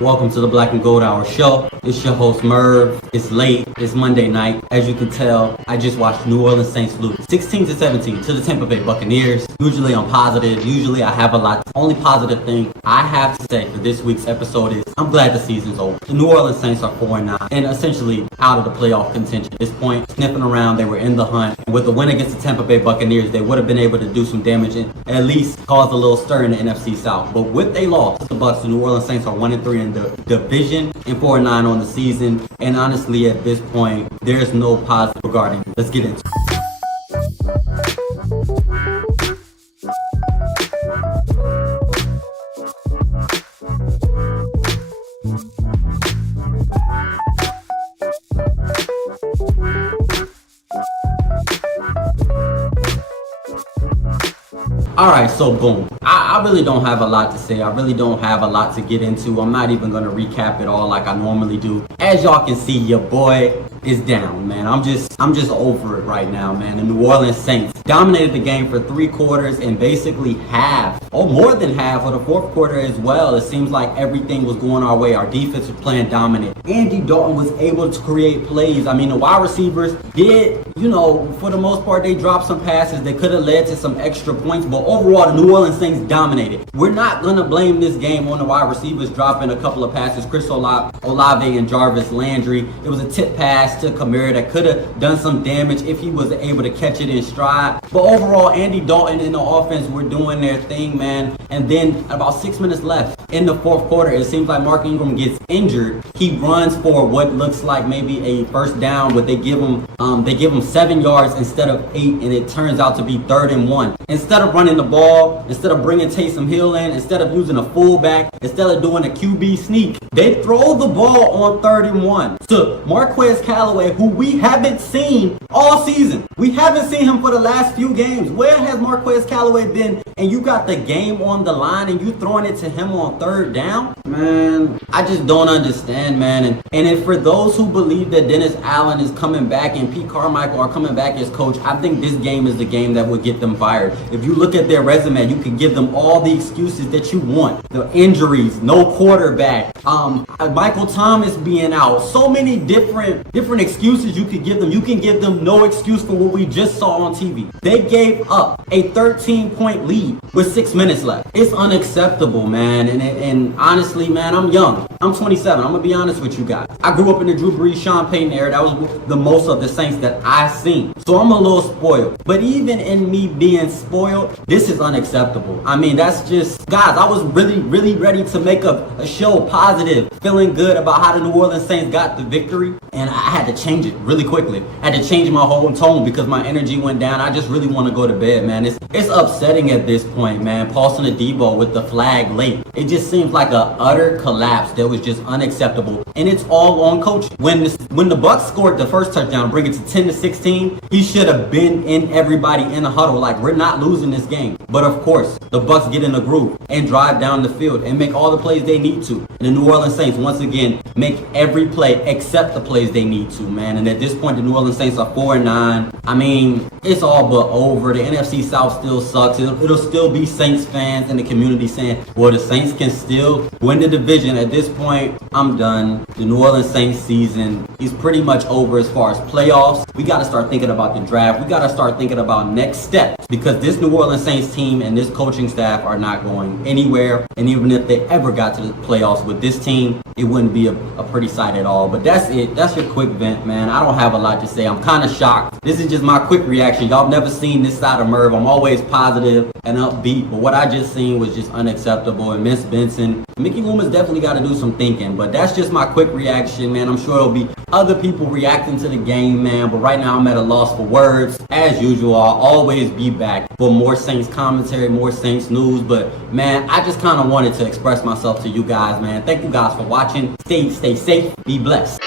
Welcome to the Black and Gold Hour show. It's your host Merv. It's late. It's Monday night. As you can tell, I just watched New Orleans Saints lose 16-17 to the Tampa Bay Buccaneers. Usually I'm positive. Usually I have a lot. The only positive thing I have to say for this week's episode is I'm glad the season's over. The New Orleans Saints are 4-9 and essentially out of the playoff contention. At this point, sniffing around, they were in the hunt. And with the win against the Tampa Bay Buccaneers, they would have been able to do some damage and at least cause a little stir in the NFC South. But with a loss, the Bucs, the New Orleans Saints are 1-3 in the division and 4-9 on the season. And honestly, at this point, there's no positive regarding it. Let's get into it. Alright, so boom. I really don't have a lot to say. I really don't have a lot to get into. I'm not even going to recap it all like I normally do. As y'all can see, your boy is down, man. I'm just over it right now, man. The New Orleans Saints dominated the game for 3 quarters and basically half, or more than half of the 4th quarter as well. It seems like everything was going our way. Our defense was playing dominant. Andy Dalton was able to create plays. I mean, the wide receivers did, for the most part, they dropped some passes that could have led to some extra points, but overall, the New Orleans Saints dominated. We're not going to blame this game on the wide receivers dropping a couple of passes. Chris Olave and Jarvis Landry. It was a tip pass to Kamara that could have done some damage if he was able to catch it in stride. But overall, Andy Dalton and the offense were doing their thing, man. And then about 6 minutes left in the 4th quarter, it seems like Mark Ingram gets injured. He runs for what looks like maybe a first down, but they give him 7 yards instead of 8, and it turns out to be 3rd and 1. Instead of running the ball, instead of bringing Taysom Hill in, instead of using a fullback, instead of doing a QB sneak, they throw the ball on 3rd and 1 to Marquez Callaway, who we haven't seen all season. We haven't seen him for the last few games. Where has Marquez Callaway been? And you got the game on the line and you throwing it to him on 3rd down? Man, I just don't understand, man. And if for those who believe that Dennis Allen is coming back and Pete Carmichael are coming back as coach, I think this game is the game that would get them fired. If you look at their resume, you can give them all the excuses that you want. The injuries, no quarterback, Michael Thomas being out, so many different excuses you could give them. You can give them no excuse for what we just saw on TV. They gave up a 13-point lead with 6 minutes left. It's unacceptable, man. And honestly, man, I'm young. I'm 27. I'm gonna be honest with you guys. I grew up in the Drew Brees, Sean Payton era. That was the most of the Saints that I've seen. So I'm a little spoiled. But even in me being spoiled, this is unacceptable. I mean, that's just, guys, I was really ready to make a show positive, feeling good about how the New Orleans Saints got the victory. And I had to change it really quickly. I had to change my whole tone because my energy went down. I just really want to go to bed, man. It's upsetting at this point, man. Paulson Adebo with the flag late. It just seems like a utter collapse that was just unacceptable. And it's all on coach. When the Bucs scored the first touchdown, bring it to 10-16, he should have been in everybody in the huddle. Like, we're not losing this game. But of course, the Bucs get in a groove and drive down the field and make all the plays they need to. And the New Orleans Saints, once again, make every play except the plays they need to, man. And at this point, the New Orleans Saints are 4-9. I mean, it's all but over. The NFC South still sucks. It'll still be Saints fans in the community saying, well, the Saints can still win the division. At this point, I'm done. The New Orleans Saints season is pretty much over as far as playoffs. We got to start thinking about the draft. We got to start thinking about next steps because this New Orleans Saints team and this coaching staff are not going anywhere. And even if they ever got to the playoffs with this team, it wouldn't be a pretty sight at all. But that's it. That's your quick vent, man. I don't have a lot to say. I'm kind of shocked. This is just my quick reaction. Y'all never seen this side of Merv. I'm always positive and upbeat. But what I just seen was just unacceptable. And Miss Benson, Mickey Loomis definitely got to do some thinking. But that's just my quick reaction, man. I'm sure there'll be other people reacting to the game, man. But right now I'm at a loss for words. As usual, I'll always be back for more Saints commentary, more Saints news. But man, I just kind of wanted to express myself to you guys, man. Thank you guys for watching. Stay safe. Be blessed.